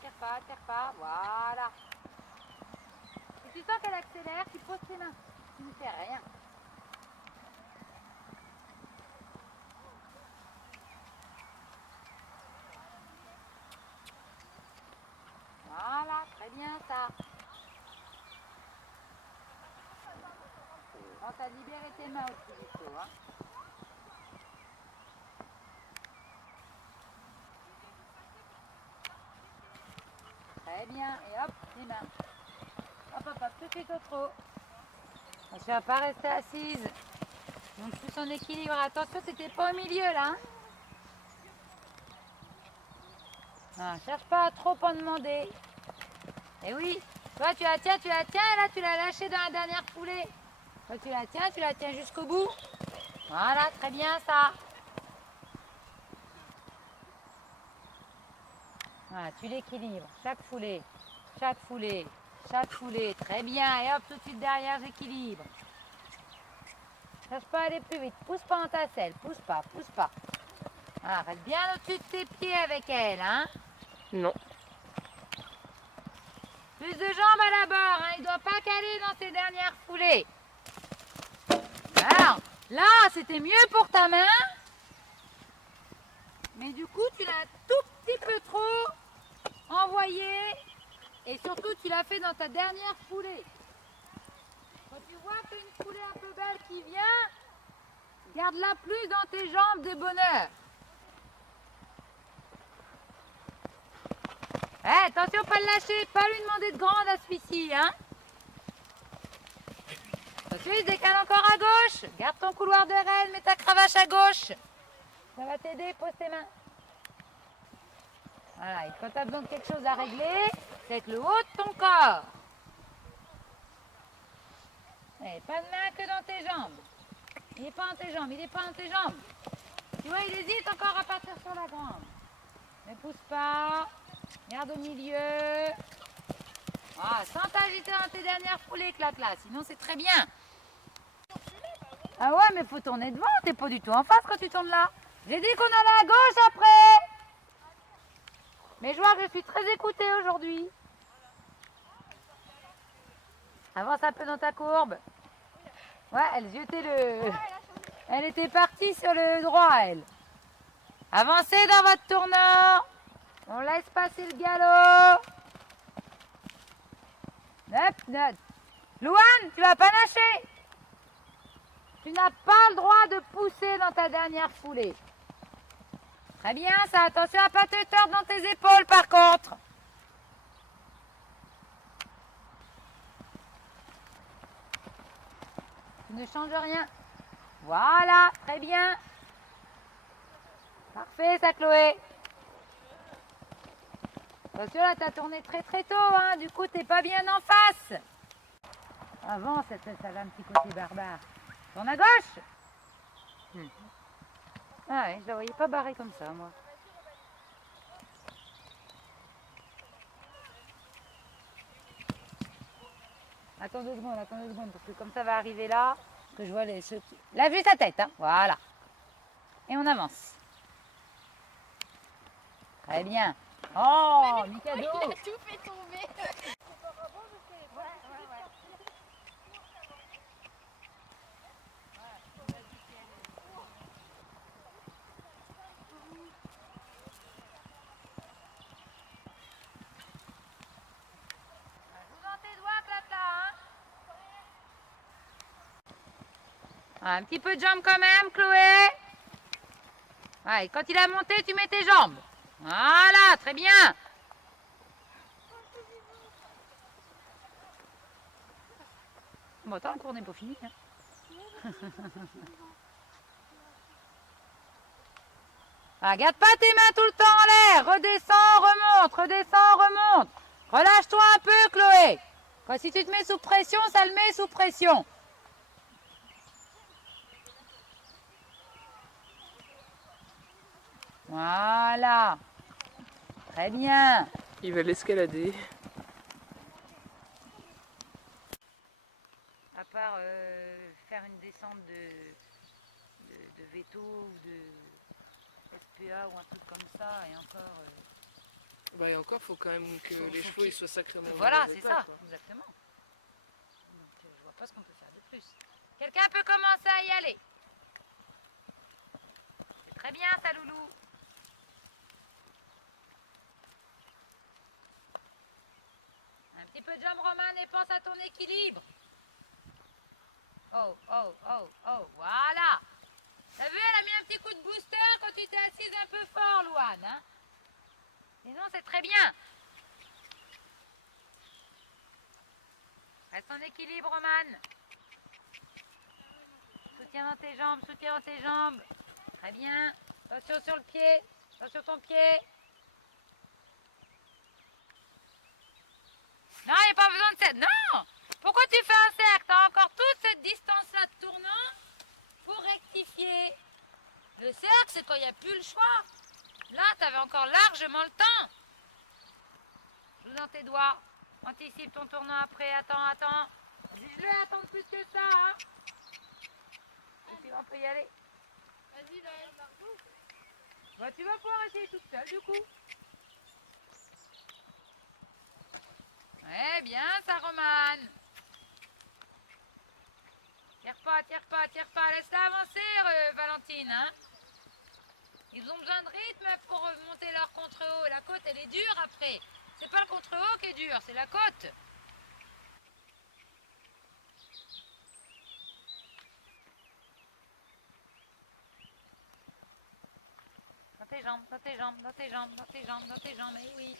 tire pas, voilà. Et tu sens qu'elle accélère, tu poses tes mains, tu ne fais rien. Voilà, très bien ça. Quand tu as libéré tes mains au-dessus du seau, hein. Très bien, et hop, les mains. Hop, hop, hop, tout de suite au trot. Tu ne vas pas rester assise. Donc tout son équilibre. Attention, t'étais pas au milieu là. Hein. Non, cherche pas à trop en demander. Et oui, toi tu la tiens, et là tu l'as lâchée dans la dernière foulée. Toi tu la tiens jusqu'au bout. Voilà, très bien ça. Voilà, tu l'équilibres. Chaque foulée, chaque foulée, chaque foulée. Très bien. Et hop, tout de suite derrière, j'équilibre. Cherche pas à aller plus vite. Pousse pas en ta selle. Pousse pas, pousse pas. Voilà, reste bien au-dessus de tes pieds avec elle, hein. Non. Plus de jambes à la barre, hein. Il ne doit pas caler dans ses dernières foulées. Alors, là, c'était mieux pour ta main. Mais du coup, tu l'as un tout petit peu trop envoyé. Et surtout, tu l'as fait dans ta dernière foulée. Quand tu vois que tu as une foulée un peu belle qui vient, garde-la plus dans tes jambes de bonheur. Attention, pas le lâcher, pas lui demander de grande à celui-ci, hein. Attention, il se décale encore à gauche. Garde ton couloir de reine, mets ta cravache à gauche. Ça va t'aider, pose tes mains. Voilà, et quand tu as besoin de quelque chose à régler, c'est avec le haut de ton corps. Et pas de main que dans tes jambes. Il n'est pas dans tes jambes, il n'est pas dans tes jambes. Tu vois, il hésite encore à partir sur la grande. Ne pousse pas. Garde au milieu. Ah, sans t'agiter dans tes dernières foulées, là. Sinon, c'est très bien. Ah ouais, mais faut tourner devant. T'es pas du tout en face quand tu tournes là. J'ai dit qu'on allait à gauche après. Mais je vois que je suis très écoutée aujourd'hui. Avance un peu dans ta courbe. Ouais, elle jetait le... Elle était partie sur le droit, elle. Avancez dans votre tournant. On laisse passer le galop. Hop, hop. Louane, tu vas pas lâcher. Tu n'as pas le droit de pousser dans ta dernière foulée. Très bien, ça. Attention à pas te tordre dans tes épaules, par contre. Tu ne changes rien. Voilà, très bien. Parfait, ça, Chloé. Attention, là, t'as tourné très très tôt, hein. Du coup, t'es pas bien en face. Avant, ça avait un petit côté barbare. Tourne à gauche. Ah ouais, je la voyais pas barrée comme ça, moi. Attends 2 secondes, parce que comme ça va arriver là, que je vois les... Là, vu sa tête, hein. Voilà. Et on avance. Très bien. Oh, Mikado. Il a tout fait tomber. Joue dans tes doigts, Clata, hein. Un petit peu de jambes quand même, Chloé. Ouais, quand il a monté, tu mets tes jambes. Voilà, très bien. Bon, attends, le cours n'est pas fini. Hein. Ah, garde pas tes mains tout le temps en l'air. Redescends, remonte, redescends, remonte. Relâche-toi un peu, Chloé. Quand si tu te mets sous pression, ça le met sous pression. Voilà. Très bien. Il va l'escalader. À part faire une descente de veto ou de SPA ou un truc comme ça, et encore, Bah, et encore, faut quand même que les chevaux ils soient sacrément. Voilà, dans les c'est pattes, ça, quoi. exactement. Donc je vois pas ce qu'on peut faire de plus. Quelqu'un peut commencer à y aller. C'est très bien ça, loulou. Un petit peu de jambe romane et pense à ton équilibre. Oh, oh, oh, oh, voilà. T'as vu, elle a mis un petit coup de booster quand tu t'es assise un peu fort, Louane. Hein, sinon, c'est très bien. Reste en équilibre, Romane. Soutiens dans tes jambes, soutiens dans tes jambes. Très bien. Attention sur le pied. Attention sur ton pied. Non, il n'y a pas besoin de cette... Non. Pourquoi tu fais un cercle? T'as encore toute cette distance-là de tournant pour rectifier. Le cercle, c'est quand il n'y a plus le choix. Là, tu avais encore largement le temps. Joue dans tes doigts. Anticipe ton tournant après. Attends, attends. Vas-y, je vais attendre plus que ça. Hein. Et puis, on peut y aller. Vas-y, là, Bah, tu vas pouvoir essayer toute seule, du coup. Ouais, bien ça, Romane. Tire pas, tire pas, tire pas. Laisse-la avancer, Valentine. Hein. Ils ont besoin de rythme pour remonter leur contre-haut. La côte, elle est dure après. C'est pas le contre-haut qui est dur, c'est la côte. Dans tes jambes, dans tes jambes, dans tes jambes, dans tes jambes, dans tes jambes. Eh oui.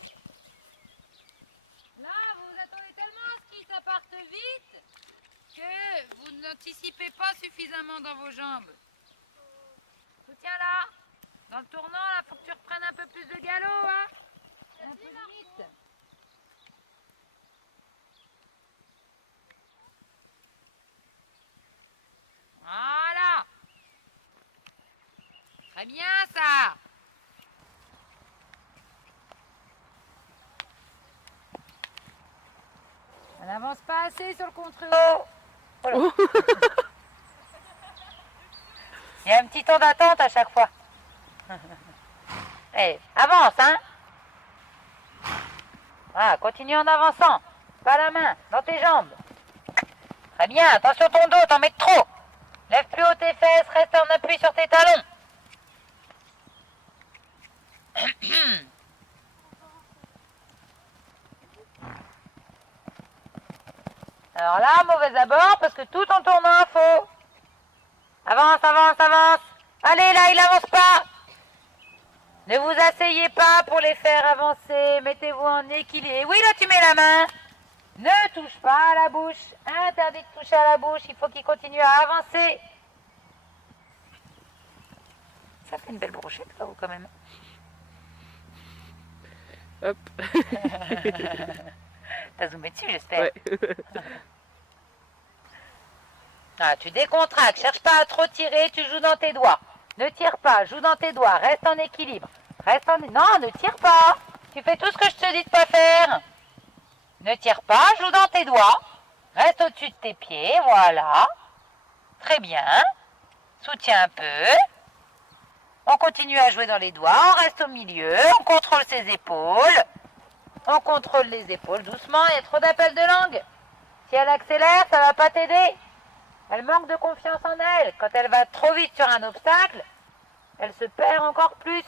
Là, vous attendez tellement à ce qu'ils ça parte vite que vous n'anticipez pas suffisamment dans vos jambes. Soutiens là. Dans le tournant, là, faut que tu reprennes un peu plus de galop, hein. Un peu limite. Voilà. Très bien, ça. On n'avance pas assez sur le contre-haut. Voilà. Il y a un petit temps d'attente à chaque fois. Hey, avance, hein. Voilà, continue en avançant. Pas la main, dans tes jambes. Très bien, attention ton dos, t'en mets trop. Lève plus haut tes fesses, reste en appui sur tes talons. Alors là, mauvais abord, parce que tout en tournant, faux. Avance, avance, avance. Allez, là, il avance pas. Ne vous asseyez pas pour les faire avancer. Mettez-vous en équilibre. Oui, là, tu mets la main. Ne touche pas à la bouche. Interdit de toucher à la bouche. Il faut qu'il continue à avancer. Ça fait une belle brochette, là, vous, quand même. Hop. T'as zoomé dessus, j'espère. Ouais. Ah, tu décontractes, cherche pas à trop tirer, tu joues dans tes doigts. Ne tire pas, joue dans tes doigts, reste en équilibre. Non, ne tire pas. Tu fais tout ce que je te dis de pas faire. Ne tire pas, joue dans tes doigts. Reste au-dessus de tes pieds, voilà. Très bien. Soutiens un peu. On continue à jouer dans les doigts, on reste au milieu, on contrôle ses épaules. On contrôle les épaules doucement, il y a trop d'appels de langue. Si elle accélère, ça va pas t'aider. Elle manque de confiance en elle. Quand elle va trop vite sur un obstacle, elle se perd encore plus.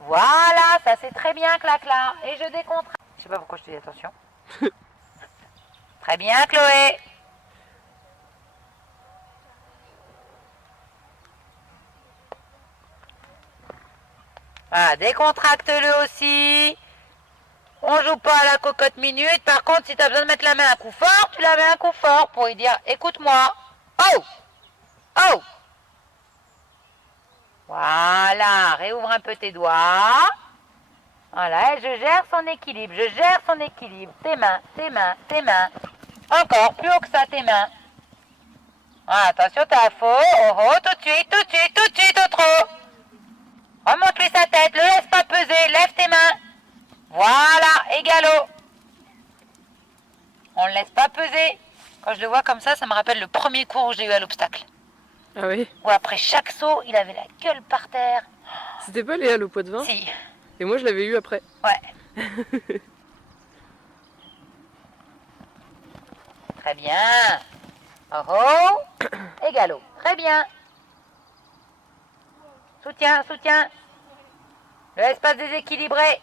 Voilà, ça c'est très bien, Clacla. Et je décontracte. Je sais pas pourquoi je te dis attention. Très bien, Chloé. Voilà, décontracte-le aussi. On joue pas à la cocotte minute. Par contre, si tu as besoin de mettre la main à coup fort, tu la mets un coup fort pour lui dire écoute-moi. Oh! Oh! Voilà, réouvre un peu tes doigts. Voilà, et je gère son équilibre. Je gère son équilibre. Tes mains, tes mains, tes mains. Encore, plus haut que ça, tes mains. Ah, attention, t'as faux. Oh, oh, tout de suite, tout de suite, tout de suite, au trop. Remonte-lui sa tête, le laisse pas peser, lève tes mains. Voilà, égalo. On le laisse pas peser. Quand je le vois comme ça me rappelle le premier cours où j'ai eu à l'obstacle. Ah oui. Où après chaque saut, il avait la gueule par terre. C'était pas Léa le pot de vin? Si. Et moi, je l'avais eu après. Ouais. Très bien. Oh oh. Et galop. Très bien. Soutien, soutien. Le espace déséquilibré.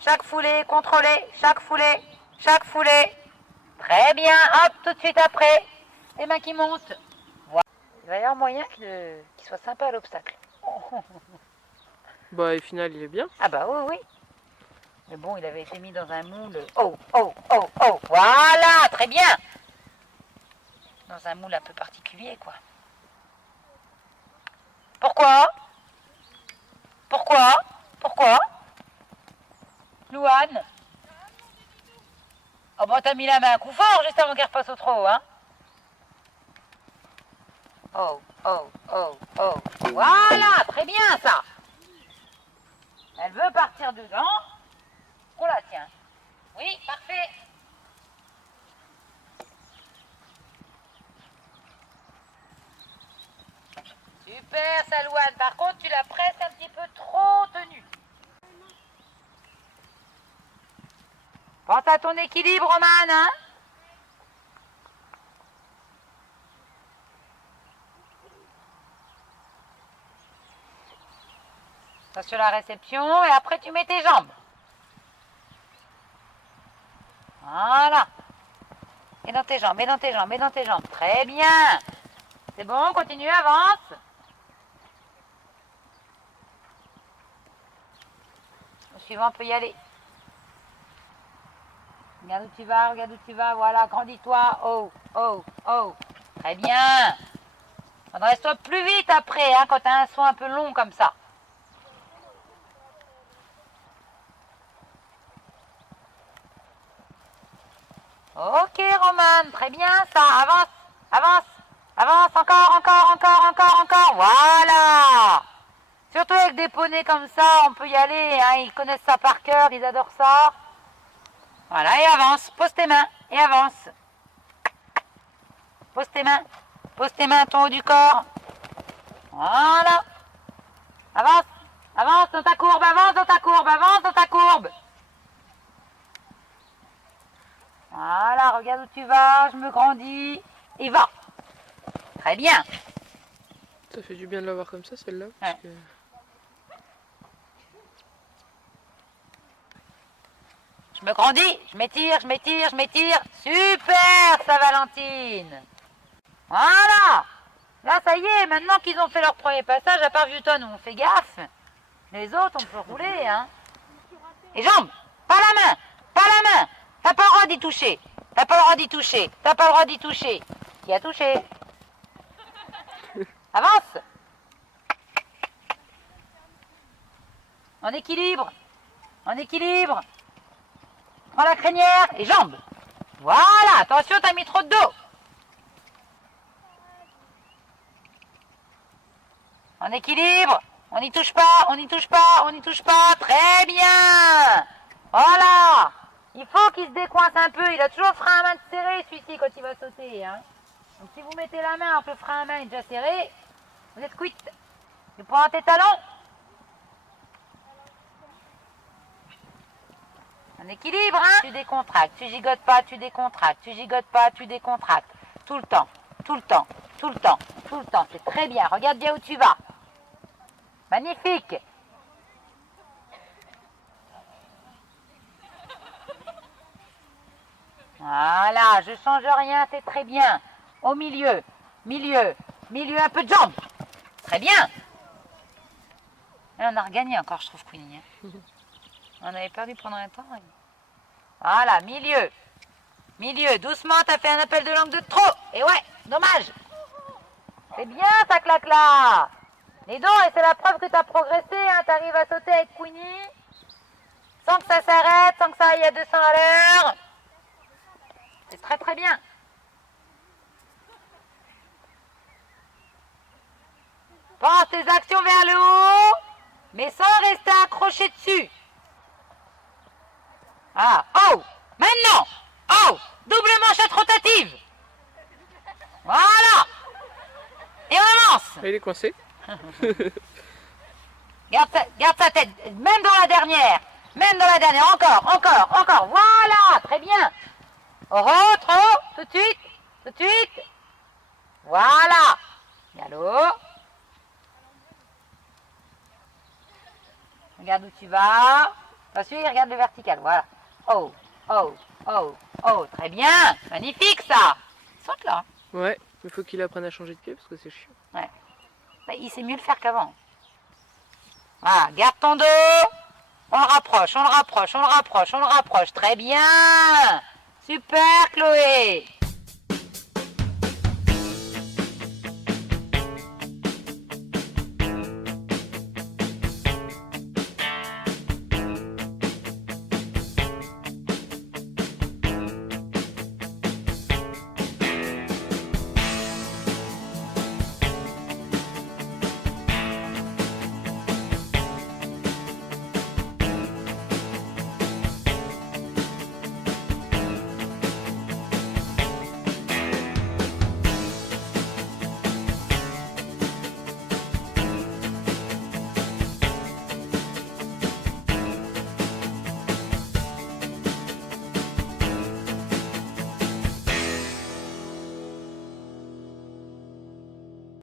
Chaque foulée contrôlée. Chaque foulée. Chaque foulée. Très bien. Hop, tout de suite après. Les mains qui montent. Voilà. Il va y avoir moyen qu'il soit sympa à l'obstacle. Bah, au final, il est bien. Ah bah oui, oui. Mais bon, il avait été mis dans un moule. Oh, oh, oh, oh. Voilà, très bien. Dans un moule un peu particulier, quoi. Pourquoi? Pourquoi? Pourquoi? Louane? Oh bah t'as mis la main un coup fort juste avant qu'elle repasse au trot, hein? Oh, oh, oh, oh. Voilà, très bien ça. Elle veut partir dedans. On la tient. Oui, parfait. Super, Salouane. Par contre, tu la presses un petit peu trop tenue. Pense à ton équilibre, Roman, hein? Ça sur la réception et après tu mets tes jambes. Voilà. Et dans tes jambes, et dans tes jambes, et dans tes jambes. Très bien. C'est bon, continue, avance. Le suivant peut y aller. Regarde où tu vas, regarde où tu vas. Voilà, grandis-toi. Oh, oh, oh. Très bien. Redresse-toi plus vite après, hein, quand tu as un son un peu long comme ça. Ok, Roman, très bien ça. Avance, avance, avance. Encore, encore, encore, encore, encore. Voilà. Surtout avec des poneys comme ça, on peut y aller. Hein, ils connaissent ça par cœur, ils adorent ça. Voilà, et avance. Pose tes mains et avance. Pose tes mains. Pose tes mains à ton haut du corps. Voilà. Avance. Avance dans ta courbe, avance dans ta courbe, avance dans ta courbe. Voilà, regarde où tu vas, je me grandis. Et va. Très bien. Ça fait du bien de l'avoir comme ça, celle-là. Ouais. Que... Je me grandis, je m'étire, je m'étire, je m'étire. Super, ça Valentine. Voilà. Là, ça y est, maintenant qu'ils ont fait leur premier passage, à part Vuitton où on fait gaffe, les autres, on peut rouler, hein. Les jambes, pas la main, pas la main. T'as pas le droit d'y toucher. T'as pas le droit d'y toucher. T'as pas le droit d'y toucher. Qui a touché? Avance. En équilibre. En équilibre. Prends la crinière, les jambes. Voilà, attention, t'as mis trop de dos. En équilibre. On n'y touche pas, on n'y touche pas, on n'y touche pas. Très bien. Voilà. Il faut qu'il se décoince un peu. Il a toujours le frein à main serré, celui-ci, quand il va sauter. Hein. Donc si vous mettez la main, alors que le frein à main est déjà serré, vous êtes quitte. Tu prends tes talons. En équilibre, hein. Tu décontractes, tu gigotes pas, tu décontractes, tu gigotes pas, tu décontractes. Tout le temps, tout le temps, tout le temps, tout le temps. C'est très bien. Regarde bien où tu vas. Magnifique. Voilà, je change rien, c'est très bien. Au milieu, milieu, milieu, un peu de jambes. Très bien. Et on a regagné encore, je trouve, Queenie. Hein. On avait perdu pendant un temps. Voilà, milieu. Milieu, doucement, t'as fait un appel de langue de trop. Et ouais, dommage. C'est bien ta claque là. Dis donc, et c'est la preuve que t'as progressé. Hein. T'arrives à sauter avec Queenie. Sans que ça s'arrête, sans que ça aille à 200 à l'heure. C'est très très bien. Pense tes actions vers le haut, mais sans rester accroché dessus. Ah, oh, maintenant, oh, double manchette rotative. Voilà. Et on avance. Ah, il est coincé. Garde sa tête, même dans la dernière. Même dans la dernière, encore. Voilà, très bien. Trop, tout de suite. Voilà. Galop. Regarde où tu vas. Pas sûr, regarde le vertical, voilà. Oh, très bien. Magnifique ça. Saute là. Ouais, il faut qu'il apprenne à changer de pied parce que c'est chiant. Ouais. Bah, il sait mieux le faire qu'avant. Voilà, garde ton dos. On le rapproche. Très bien. Super, Chloé.